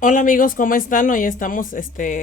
Hola amigos, ¿cómo están? Hoy estamos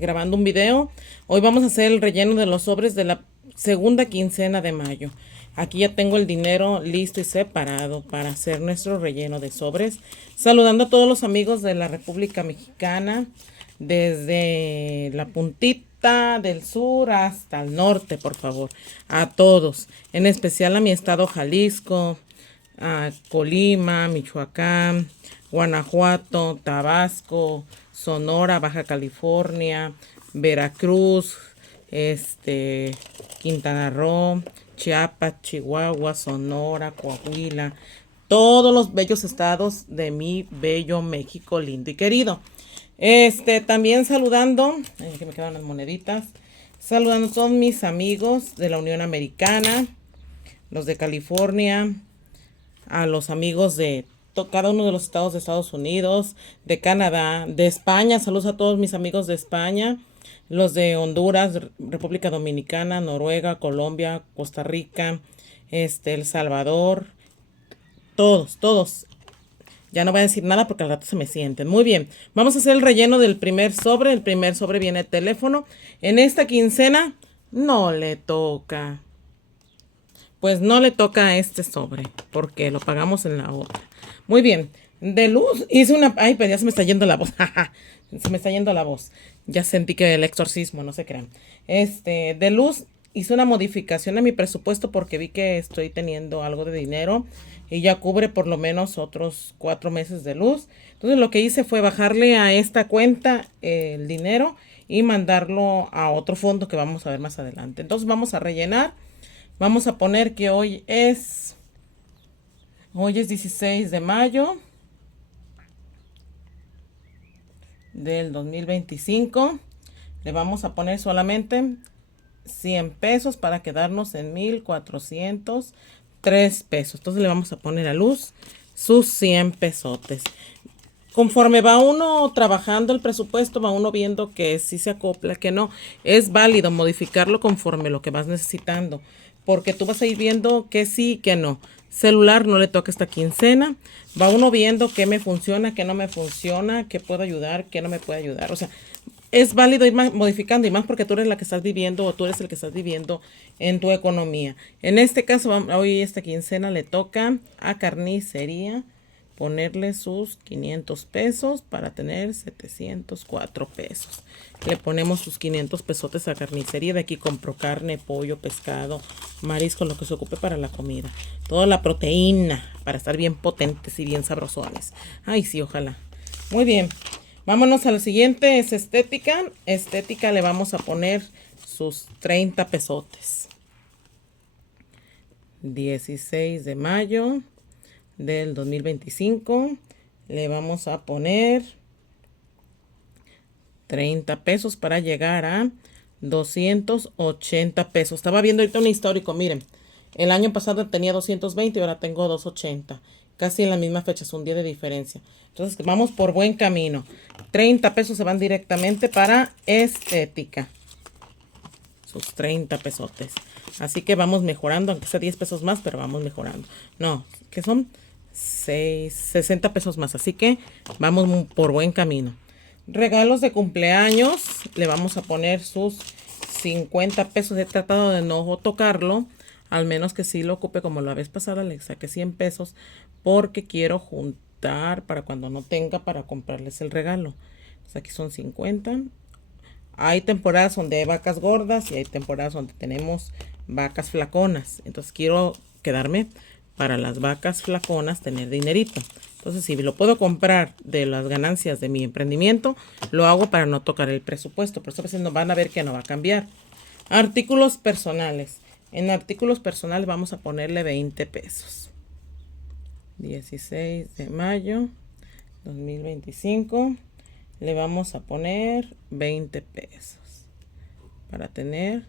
grabando un video. Hoy vamos a hacer el relleno de los sobres de la segunda quincena de mayo. Aquí ya tengo el dinero listo y separado para hacer nuestro relleno de sobres. Saludando a todos los amigos de la República Mexicana, desde la puntita del sur hasta el norte, por favor. A todos, en especial a mi estado Jalisco, a Colima, Michoacán, Guanajuato, Tabasco, Sonora, Baja California, Veracruz, Quintana Roo, Chiapas, Chihuahua, Sonora, Coahuila, todos los bellos estados de mi bello México lindo y querido. También saludando, que me quedan las moneditas, saludando a todos mis amigos de la Unión Americana, los de California, a los amigos de cada uno de los estados de Estados Unidos, de Canadá, de España. Saludos a todos mis amigos de España, los de Honduras, República Dominicana, Noruega, Colombia, Costa Rica, El Salvador, todos, todos. Ya no voy a decir nada porque al rato se me sienten. Muy bien, vamos a hacer el relleno del primer sobre. El primer sobre viene teléfono. En esta quincena no le toca. Pues no le toca a este sobre, porque lo pagamos en la otra. Muy bien. De luz hice una... Ay, pues ya se me está yendo la voz. Se me está yendo la voz. Ya sentí que el exorcismo, no se crean. De luz hice una modificación a mi presupuesto porque vi que estoy teniendo algo de dinero y ya cubre por lo menos otros 4 meses de luz. Entonces lo que hice fue bajarle a esta cuenta el dinero y mandarlo a otro fondo que vamos a ver más adelante. Entonces vamos a rellenar. Vamos a poner que hoy es 16 de mayo del 2025. Le vamos a poner solamente 100 pesos para quedarnos en 1,403 pesos. Entonces le vamos a poner a luz sus 100 pesotes. Conforme va uno trabajando el presupuesto, va uno viendo que sí se acopla, que no. Es válido modificarlo conforme lo que vas necesitando, porque tú vas a ir viendo que sí, que no. Celular no le toca esta quincena. Va uno viendo qué me funciona, qué no me funciona, qué puedo ayudar, qué no me puede ayudar. O sea, es válido ir modificando y más porque tú eres la que estás viviendo o tú eres el que estás viviendo en tu economía. En este caso, hoy esta quincena le toca a carnicería ponerle sus 500 pesos para tener 704 pesos. Le ponemos sus 500 pesotes a carnicería. De aquí compro carne, pollo, pescado, marisco, lo que se ocupe para la comida. Toda la proteína para estar bien potentes y bien sabrosones. Ay, sí, ojalá. Muy bien. Vámonos a la siguiente, es estética. Estética le vamos a poner sus 30 pesotes. 16 de mayo del 2025. Le vamos a poner 30 pesos para llegar a 280 pesos. Estaba viendo ahorita un histórico, miren. El año pasado tenía 220 y ahora tengo 280. Casi en la misma fecha, es un día de diferencia. Entonces vamos por buen camino. 30 pesos se van directamente para estética. Sus 30 pesotes. Así que vamos mejorando, aunque sea 10 pesos más, pero vamos mejorando. No, que son 60 pesos más. Así que vamos por buen camino. Regalos de cumpleaños. Le vamos a poner sus 50 pesos. He tratado de no tocarlo. Al menos que sí lo ocupe como la vez pasada. Le saqué 100 pesos. Porque quiero juntar para cuando no tenga para comprarles el regalo. Entonces aquí son 50. Hay temporadas donde hay vacas gordas y hay temporadas donde tenemos vacas flaconas. Entonces quiero quedarme para las vacas flaconas, tener dinerito. Entonces si lo puedo comprar de las ganancias de mi emprendimiento, lo hago para no tocar el presupuesto. Por eso a veces no van a ver que no va a cambiar. Artículos personales. En artículos personales vamos a ponerle 20 pesos. 16 de mayo 2025. Le vamos a poner 20 pesos para tener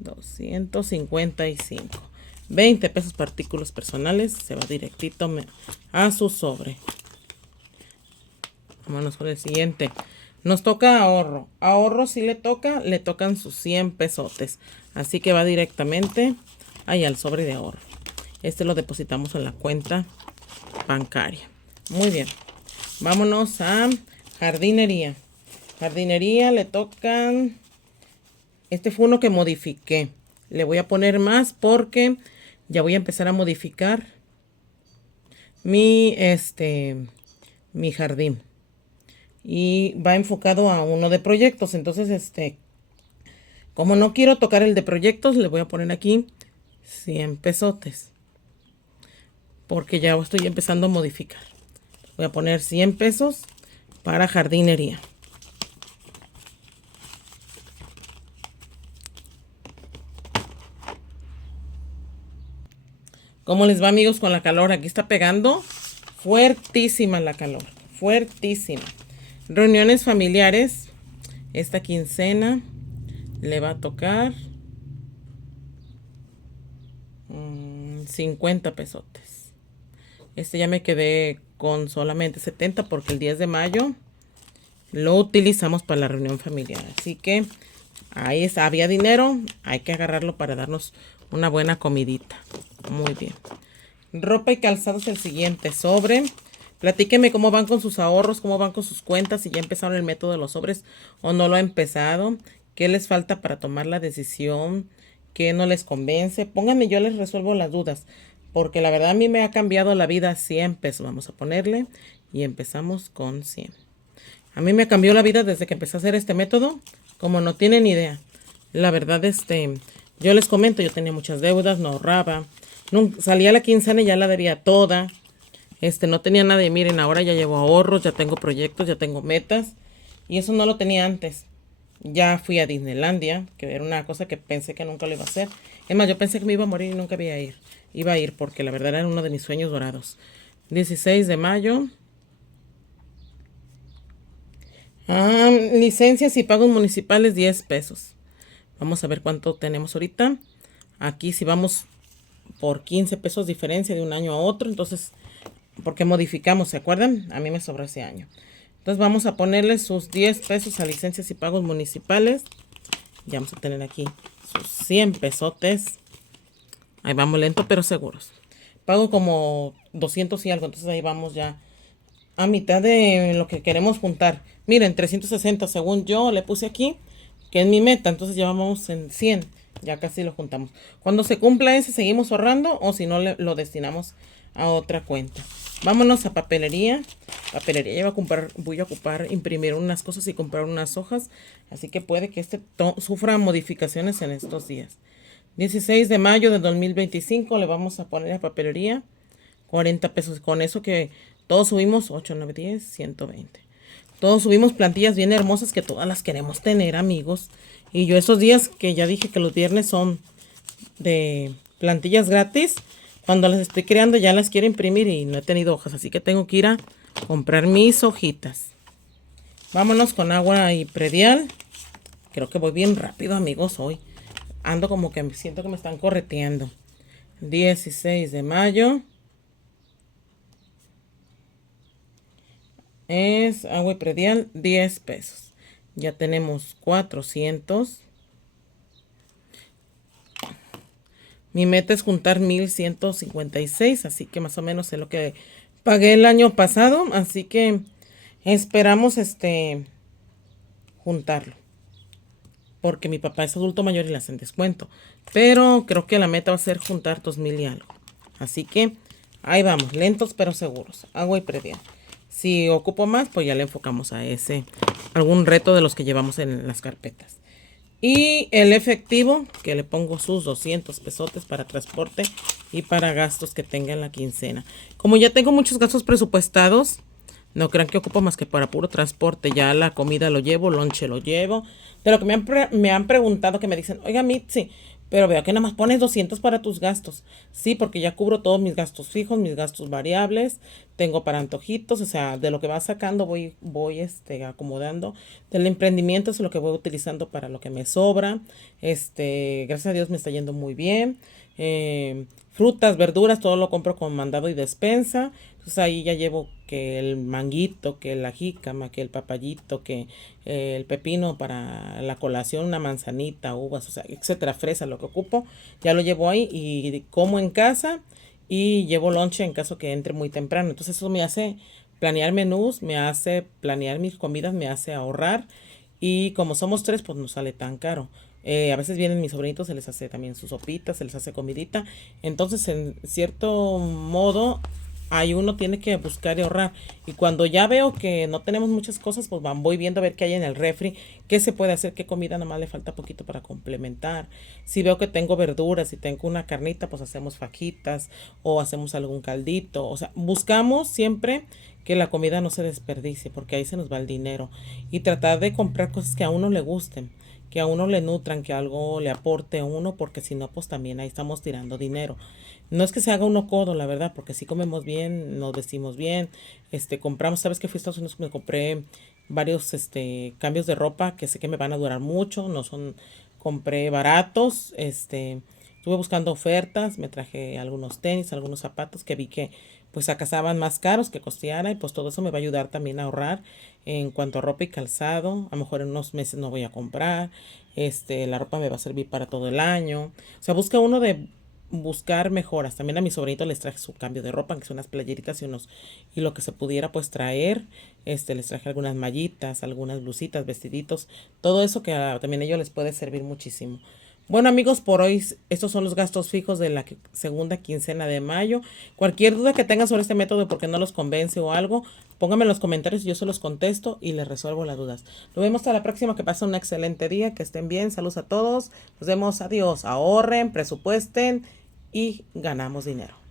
255. 20 pesos para artículos personales. Se va directito a su sobre. Vámonos con el siguiente. Nos toca ahorro. Ahorro si le tocan sus 100 pesotes. Así que va directamente ahí al sobre de ahorro. Este lo depositamos en la cuenta bancaria. Muy bien. Vámonos a Jardinería. Jardinería le tocan. Este fue uno que modifiqué. Le voy a poner más porque ya voy a empezar a modificar mi, mi jardín. Y va enfocado a uno de proyectos. Entonces, como no quiero tocar el de proyectos, le voy a poner aquí 100 pesotes. Porque ya estoy empezando a modificar. Voy a poner 100 pesos para jardinería. ¿Cómo les va, amigos, con la calor? Aquí está pegando fuertísima la calor. Fuertísima. Reuniones familiares. Esta quincena le va a tocar 50 pesotes. Ya me quedé con solamente 70 porque el 10 de mayo lo utilizamos para la reunión familiar. Así que ahí está, había dinero, hay que agarrarlo para darnos una buena comidita. Muy bien. Ropa y calzados, el siguiente sobre. Platíquenme cómo van con sus ahorros, cómo van con sus cuentas, si ya empezaron el método de los sobres o no lo ha empezado. ¿Qué les falta para tomar la decisión? ¿Qué no les convence? Pónganme, yo les resuelvo las dudas. Porque la verdad a mí me ha cambiado la vida 100 pesos. Vamos a ponerle y empezamos con 100. A mí me cambió la vida desde que empecé a hacer este método, como no tienen idea. La verdad, yo les comento, yo tenía muchas deudas, no ahorraba. Salía la quincena y ya la debía toda. No tenía nada y miren, ahora ya llevo ahorros, ya tengo proyectos, ya tengo metas. Y eso no lo tenía antes. Ya fui a Disneylandia, que era una cosa que pensé que nunca lo iba a hacer. Es más, yo pensé que me iba a morir y nunca iba a ir porque la verdad era uno de mis sueños dorados. 16 de mayo. Licencias y pagos municipales 10 pesos. Vamos a ver cuánto tenemos ahorita. Aquí si vamos por 15 pesos diferencia de un año a otro. Entonces, porque modificamos, ¿se acuerdan? A mí me sobró ese año. Entonces vamos a ponerle sus 10 pesos a licencias y pagos municipales. Ya vamos a tener aquí sus 100 pesotes. Ahí vamos lento pero seguros. Pago como 200 y algo. Entonces ahí vamos ya a mitad de lo que queremos juntar. Miren, 360 según yo le puse aquí, que es mi meta. Entonces ya vamos en 100. Ya casi lo juntamos. Cuando se cumpla ese, seguimos ahorrando o si no, lo destinamos a otra cuenta. Vámonos a papelería. Papelería, ya voy a ocupar imprimir unas cosas y comprar unas hojas. Así que puede que sufra modificaciones en estos días. 16 de mayo de 2025 le vamos a poner a papelería 40 pesos. Con eso que todos subimos 8, 9, 10, 120. Todos subimos plantillas bien hermosas que todas las queremos tener, amigos. Y yo esos días que ya dije que los viernes son de plantillas gratis, cuando las estoy creando ya las quiero imprimir y no he tenido hojas. Así que tengo que ir a comprar mis hojitas. Vámonos con agua y predial. Creo que voy bien rápido, amigos, hoy. Ando como que siento que me están correteando. 16 de mayo. Es agua y predial, 10 pesos. Ya tenemos 400. Mi meta es juntar 1156, así que más o menos es lo que pagué el año pasado. Así que esperamos juntarlo. Porque mi papá es adulto mayor y le hacen descuento. Pero creo que la meta va a ser juntar 2000 y algo. Así que ahí vamos, lentos pero seguros. Agua y predial. Si ocupo más, pues ya le enfocamos a algún reto de los que llevamos en las carpetas. Y el efectivo, que le pongo sus 200 pesotes para transporte y para gastos que tenga en la quincena. Como ya tengo muchos gastos presupuestados, no crean que ocupo más que para puro transporte. Ya la comida lo llevo, lonche lo llevo. De lo que me han preguntado, que me dicen, oiga, Mitzi, pero veo que nada más pones 200 para tus gastos. Sí, porque ya cubro todos mis gastos fijos, mis gastos variables. Tengo para antojitos, o sea, de lo que va sacando voy acomodando. Del emprendimiento es lo que voy utilizando para lo que me sobra. Gracias a Dios me está yendo muy bien. Frutas, verduras, todo lo compro con mandado y despensa. Entonces ahí ya llevo que el manguito, que la jícama, que el papayito, que el pepino para la colación, una manzanita, uvas, o sea, etcétera, fresa, lo que ocupo. Ya lo llevo ahí y como en casa y llevo lonche en caso que entre muy temprano. Entonces eso me hace planear menús, me hace planear mis comidas, me hace ahorrar. Y como somos tres, pues no sale tan caro. A veces vienen mis sobrinitos, se les hace también su sopita, se les hace comidita. Entonces, en cierto modo, hay uno tiene que buscar y ahorrar. Y cuando ya veo que no tenemos muchas cosas, pues voy viendo a ver qué hay en el refri, qué se puede hacer, qué comida nomás le falta poquito para complementar. Si veo que tengo verduras, si tengo una carnita, pues hacemos fajitas o hacemos algún caldito. O sea, buscamos siempre que la comida no se desperdicie, porque ahí se nos va el dinero. Y tratar de comprar cosas que a uno le gusten, que a uno le nutran, que algo le aporte a uno, porque si no, pues también ahí estamos tirando dinero. No es que se haga uno codo, la verdad, porque si comemos bien, nos vestimos bien, compramos, sabes que fui a Estados Unidos, me compré varios, cambios de ropa que sé que me van a durar mucho, no son, compré baratos, estuve buscando ofertas, me traje algunos tenis, algunos zapatos que vi que pues acá estaban más caros que costeara y pues todo eso me va a ayudar también a ahorrar en cuanto a ropa y calzado. A lo mejor en unos meses no voy a comprar, la ropa me va a servir para todo el año. O sea, busca uno de buscar mejoras. También a mi sobrinito les traje su cambio de ropa, que son unas playeritas y unos, y lo que se pudiera pues traer. Les traje algunas mallitas, algunas blusitas, vestiditos, todo eso que también a ellos les puede servir muchísimo. Bueno amigos, por hoy estos son los gastos fijos de la segunda quincena de mayo. Cualquier duda que tengan sobre este método porque no los convence o algo, pónganme en los comentarios y yo se los contesto y les resuelvo las dudas. Nos vemos hasta la próxima, que pasen un excelente día, que estén bien, saludos a todos, nos vemos, adiós, ahorren, presupuesten y ganamos dinero.